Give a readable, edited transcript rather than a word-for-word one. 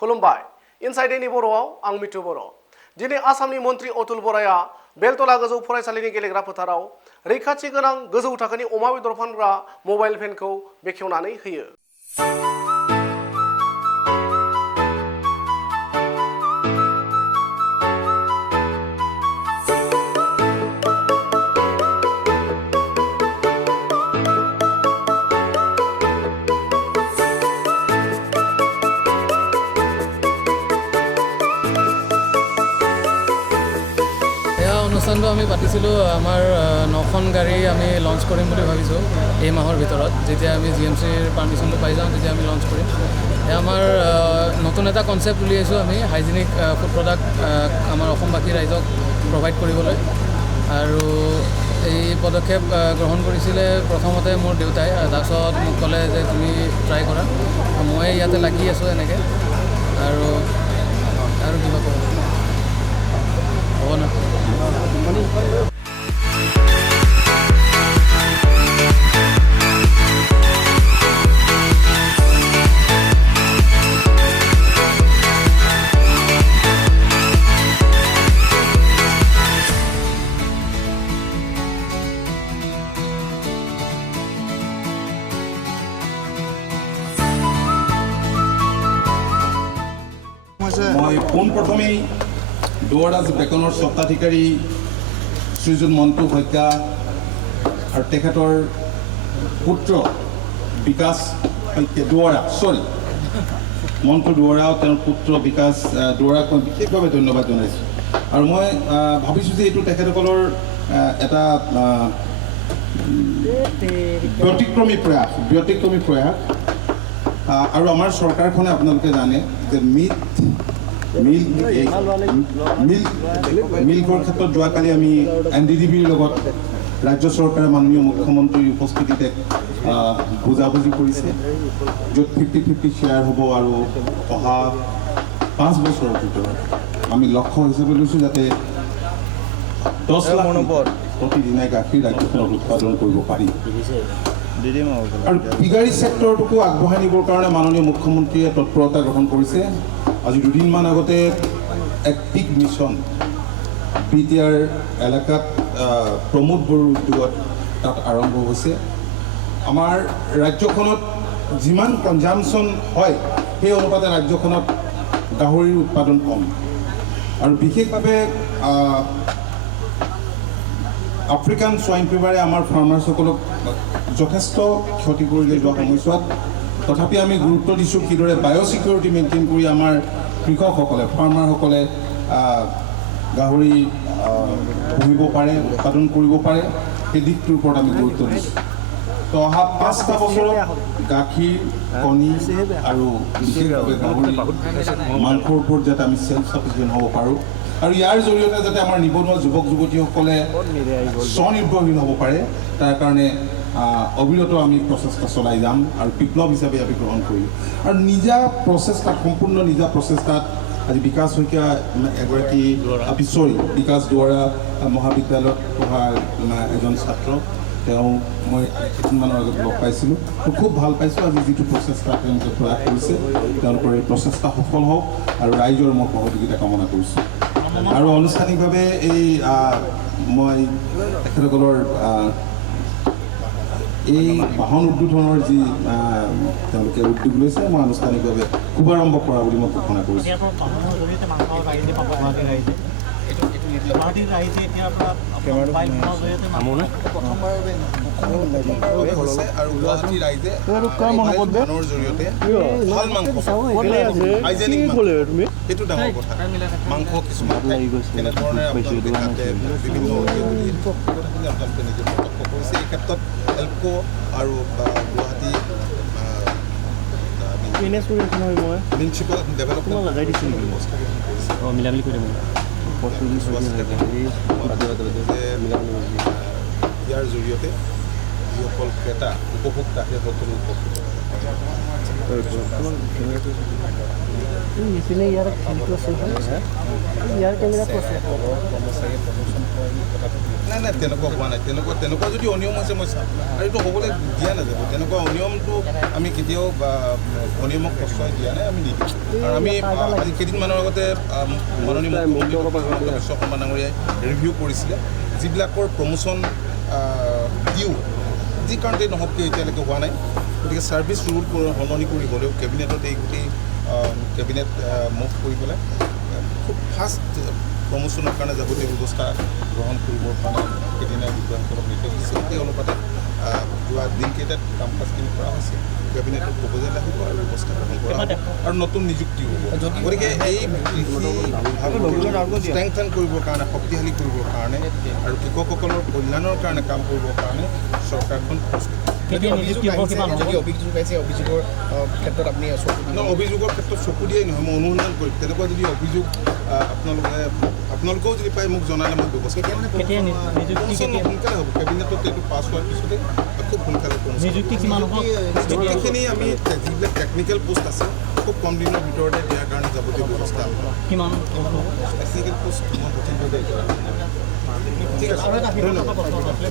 खुलुमबाय इनसाइडनि बर'आव आं मिथु बर'। दिनै आसामनि मन्त्रि अतुल बराया बेलतला गोजौ फरायसालिनि गेलेग्रा फोथाराव रैखाथि गोनां गोजौ थाखोनि अमा बेदर फानग्रा मबाइल भेनखौ बेखेवनानै होयो। অনুষ্ঠানটো আমি পাতিছিলোঁ আমাৰ 9খন গাড়ী আমি লঞ্চ কৰিম বুলি ভাবিছোঁ এই মাহৰ ভিতৰত যেতিয়া আমি জিএমচিৰ পাৰ্মিশ্যনটো পাই যাওঁ তেতিয়া আমি লঞ্চ কৰিম। আমাৰ নতুন এটা কনচেপ্ট উলিয়াইছোঁ আমি হাইজেনিক ফুড প্ৰডাক্ট আমাৰ অসমবাসী ৰাইজক প্ৰভাইড কৰিবলৈ আৰু এই পদক্ষেপ গ্ৰহণ কৰিছিলে প্ৰথমতে মোৰ দেউতাই তাৰপিছত মোক ক'লে যে তুমি ট্ৰাই কৰা মই ইয়াতে লাগি আছোঁ এনেকৈ আৰু কিবা ক'ব হ'ব না। মই পোনপ্ৰথমেই দুৱৰা বেকনৰ স্বত্বাধিকাৰী শ্ৰীযুত মন্টু শইকীয়া আৰু তেখেতৰ পুত্ৰ বিকাশ শইকীয়া মন্টু দুৱৰা আৰু তেওঁৰ পুত্ৰ বিকাশ দুৱৰাক মই বিশেষভাৱে ধন্যবাদ জনাইছোঁ। আৰু মই ভাবিছোঁ যে এইটো তেখেতসকলৰ এটা ব্যতিক্ৰমী প্ৰয়াস আৰু আমাৰ চৰকাৰখনে আপোনালোকে জানে যে মিল্কৰ ক্ষেত্ৰত যোৱাকালি আমি NDDBৰ লগত ৰাজ্য চৰকাৰে মাননীয় মুখ্যমন্ত্ৰীৰ উপস্থিতিত এক বুজাবুজি কৰিছে য'ত 50-50 শ্বেয়াৰ হ'ব আৰু অহা 5 বছৰৰ ভিতৰত আমি লক্ষ্য হিচাপে লৈছোঁ যাতে 10 লাখ প্ৰতিদিনে গাখীৰ ৰাজ্যখনত উৎপাদন কৰিব পাৰি। আৰু পিগাৰী ছেক্টৰটোকো আগবঢ়াই নিবৰ কাৰণে মাননীয় মুখ্যমন্ত্ৰীয়ে তৎপৰতা গ্ৰহণ কৰিছে। আজি দুদিনমান আগতে এক পিক মিছন BTR এলেকাত প্ৰমোদ বড়োৰ উদ্যোগত তাত আৰম্ভ হৈছে। আমাৰ ৰাজ্যখনত যিমান কনজামশ্যন হয় সেই অনুপাতে ৰাজ্যখনত গাহৰিৰ উৎপাদন কম আৰু বিশেষভাৱে আফ্ৰিকান সোয়াইন ফিভাৰে আমাৰ ফাৰ্মাৰ্ছসকলক যথেষ্ট ক্ষতি কৰিলে যোৱা সময়ছোৱাত। তথাপি আমি গুৰুত্ব দিছোঁ কিদৰে বায়'ছিকিউৰিটি মেইনটেইন কৰি আমাৰ কৃষকসকলে ফাৰ্মাৰসকলে গাহৰি পুহিব পাৰে উৎপাদন কৰিব পাৰে সেই দিশটোৰ ওপৰত আমি গুৰুত্ব দিছোঁ। তো অহা 5টা বছৰত গাখীৰ কণী আৰু বিশেষভাৱে গাহৰি মাংসৰ ওপৰত যাতে আমি চেল্ফ ছাফিচিয়েণ্ট হ'ব পাৰোঁ আৰু ইয়াৰ জৰিয়তে যাতে আমাৰ নিবনুৱা যুৱক যুৱতীসকলে স্বনিৰ্ভৰশীল হ'ব পাৰে তাৰ কাৰণে অবিৰত আমি প্ৰচেষ্টা চলাই যাম আৰু বিপ্লৱ হিচাপে আমি গ্ৰহণ কৰিম। আৰু সম্পূৰ্ণ নিজা প্ৰচেষ্টাত আজি বিকাশ শইকীয়া এগৰাকী বিকাশ দুৱৰা মহাবিদ্যালয়ত পঢ়া এজন ছাত্ৰ তেওঁ মই কেইদিনমানৰ আগত লগ পাইছিলোঁ খুব ভাল পাইছোঁ। আজি যিটো প্ৰচেষ্টা তেওঁলোকে প্ৰয়াস কৰিছে তেওঁলোকৰ এই প্ৰচেষ্টা সফল হওক আৰু ৰাইজৰ মই সহযোগিতা কামনা কৰিছোঁ। আৰু আনুষ্ঠানিকভাৱে এই মই তেখেতসকলৰ এই বাহন উদ্বোধনৰ যি তেওঁলোকে উদ্যোগ লৈছে মই আনুষ্ঠানিকভাৱে শুভাৰম্ভ কৰা বুলি মই ঘোষণা কৰিছোঁ। আৰু গুৱাহাটী ৰাইজে জৰিয়তে ভাল মাংস হাইজেনিক সেইটো ডাঙৰ কথা। মাংস কিছুমান তেনেধৰণে আপোনালোকে তাতে বিভিন্ন আপোনালোকে নিজে প্ৰত্যক্ষ কৰিছে। এই ক্ষেত্ৰত এলকো আৰু গুৱাহাটী মিউনিচিপাল ডেভেলপমেণ্ট মিলামিলি কৰি ইয়াৰ জৰিয়তে যিসকল ক্ৰেতা উপভোক্তা সেই সকলো উপকৃত ইপিনে ইয়াৰ খেলটো আছে ইয়াৰ কেমেৰাটো আছে কৰ্মচাৰীয়ে প্ৰমোশ্যন কৰাৰ কথাটো নাই তেনেকুৱা হোৱা নাই তেনেকুৱা যদি অনিয়ম হৈছে মই চাম আৰু এইটো হ'বলৈ দিয়া নাযাব তেনেকুৱা অনিয়মটো আমি কেতিয়াও অনিয়মক প্ৰশ্ৰয় দিয়া নাই আমি নিদিওঁ আৰু আমি আজি কেইদিনমানৰ আগতে মাননীয় মুখ্যমন্ত্ৰী বিশ্ব শৰ্মা ডাঙৰীয়াই ৰিভিউ কৰিছিলে যিবিলাকৰ প্ৰমোশ্যন দিওঁ যি কাৰণতেই নহওক কিয় এতিয়ালৈকে হোৱা নাই গতিকে ছাৰ্ভিচ ৰুল সলনি কৰি হ'লেও কেবিনেটত এই গোটেই কেবিনেট মুভ কৰি পেলাই খুব ফাষ্ট প্ৰমোশ্যনৰ কাৰণে যাৱতীয় ব্যৱস্থা গ্ৰহণ কৰিবৰ কাৰণে সেইদিনা বিষয়াসকলক নিৰ্দেশ দিছে সেই অনুপাতে যোৱা দিনকেইটাত কাম কাজখিনি কৰা হৈছে কেবিনেটত প্ৰপ'জেল আহিব আৰু ব্যৱস্থা গ্ৰহণ কৰা হ'ব আৰু নতুন নিযুক্তি হ'ব গতিকে এই কৃষি ষ্ট্ৰেংথেন কৰিবৰ কাৰণে শক্তিশালী কৰিবৰ কাৰণে আৰু কৃষকসকলৰ কল্যাণৰ কাৰণে কাম কৰিবৰ কাৰণে চৰকাৰখন প্ৰস্তুত অভিযোগ পাইছে অভিযোগৰ ক্ষেত্ৰত আপুনি অভিযোগৰ ক্ষেত্ৰত চকু দিয়াই নহয় মই অনুসন্ধান কৰিম তেনেকুৱা যদি অভিযোগ আপোনালোকেও যদি পায় মোক জনালে মই ব্যৱস্থা সোনকালে হ'ব কেবিনেটত এইটো পাছ হোৱাৰ পিছতে খুব সোনকালে নিযুক্তিখিনি আমি যিবিলাক টেকনিকেল পোষ্ট আছে খুব কম দিনৰ ভিতৰতে দিয়াৰ কাৰণে যাৱতীয় ব্যৱস্থা কিমান টেকনিকেল পোষ্ট মই ঠিক আছে ধন্যবাদ